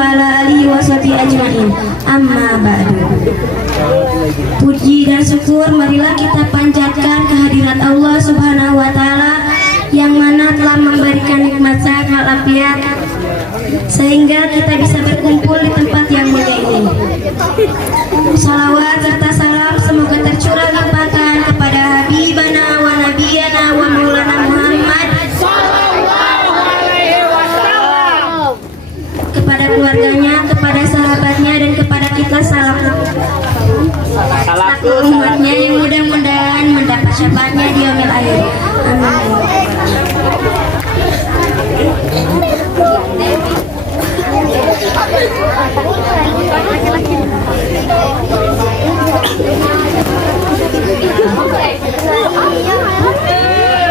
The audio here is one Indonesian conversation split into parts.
wa ala alihi wa sahbihi ajmain. Amma ba'du. Puji dan syukur marilah kita panjatkan kehadirat Allah Subhanahu wa taala yang mana telah memberikan nikmat sehat walafiat sehingga kita bisa berkumpul di tempat yang mulia ini. Salawat serta salam semoga tercurah limpahkan kepada Habibana wa Nabiyana wa Maulana Muhammad sallallahu alaihi wasallam, kepada keluarganya, kepada sahabatnya, dan kepada kita selaku umatnya yang mudah-mudahan mendapat syafaatnya di yaumil akhir. Amin.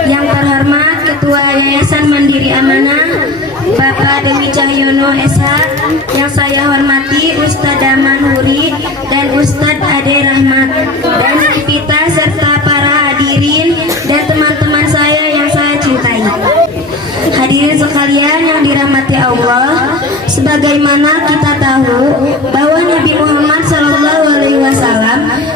Yang terhormat Ketua Yayasan Mandiri Amanah Bapak Demi Cahyono SH, yang saya hormati Ustadz Daman Huri dan Ustadz Ade Rahmat, dan kita serta para hadirin dan teman-teman saya yang saya cintai. Hadirin sekalian yang dirahmati Allah, sebagaimana kita tahu bahwa Nabi Muhammad SAW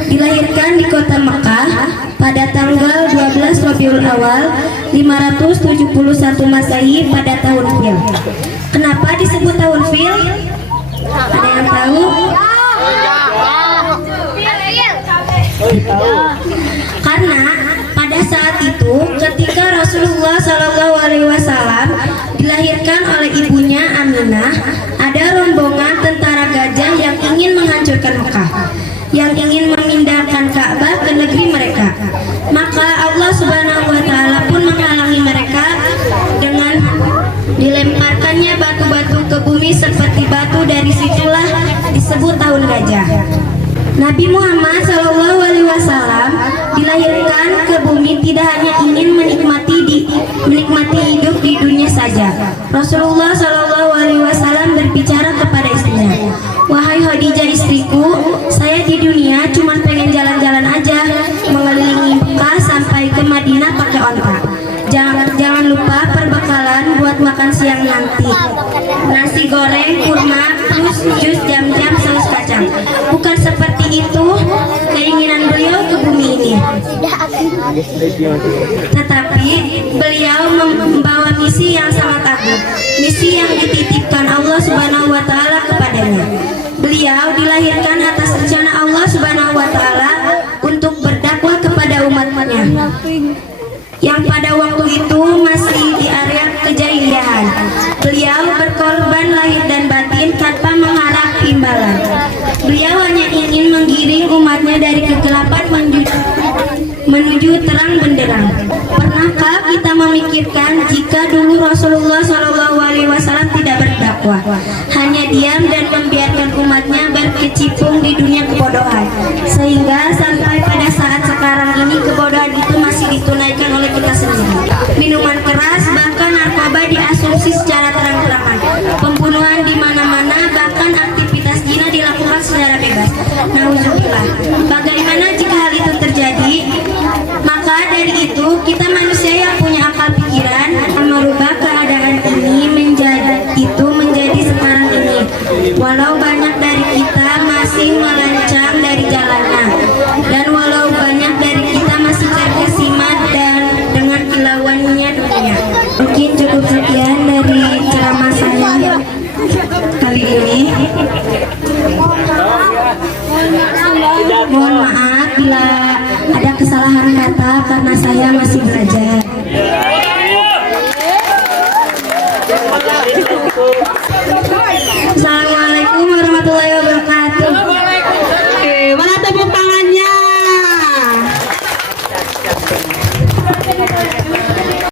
dilahirkan di kota Mekah pada tanggal 12 Rabiul Awal 571 Masehi pada tahun Fil. Kenapa disebut tahun Fil? Ada yang tahu? Karena pada saat itu ketika Rasulullah SAW dilahirkan oleh ibunya Aminah, ada rombongan tentara gajah yang ingin menghancurkan Mekah, yang ingin memindahkan Ka'bah ke negeri mereka. Maka Allah Subhanahu wa taala pun menghalangi mereka dengan dilemparkannya batu-batu ke bumi seperti batu. Dari situlah disebut tahun gajah. Nabi Muhammad SAW dilahirkan ke bumi tidak hanya ingin menikmati hidup di dunia saja. Rasulullah SAW berbicara kepada istrinya, "Wahai Khadijah istriku, saya di dunia cuma pengen jalan-jalan aja, mengelilingi Mekah sampai ke Madinah pakai onta. Jangan lupa perbekalan buat makan siang nanti. Nasi goreng, kurma, plus jus jam-jam saus kacang." Bukan seperti itu keinginan beliau ke bumi ini, tetapi beliau membawa misi yang sangat agung, misi yang dititipkan Allah Subhanahu wa taala kepadanya. Beliau dilahirkan atas rencana Allah Subhanahu wa taala untuk berdakwah kepada umatnya yang pada waktu itu masih di area kejahilian. Beliau berkorban lahir dan batin tanpa mengharap imbalan. Beliau hanya ingin menggiring umatnya dari kegelapan menuju terang benderang. Pernahkah kita memikirkan jika dulu Rasulullah SAW tidak berdakwah,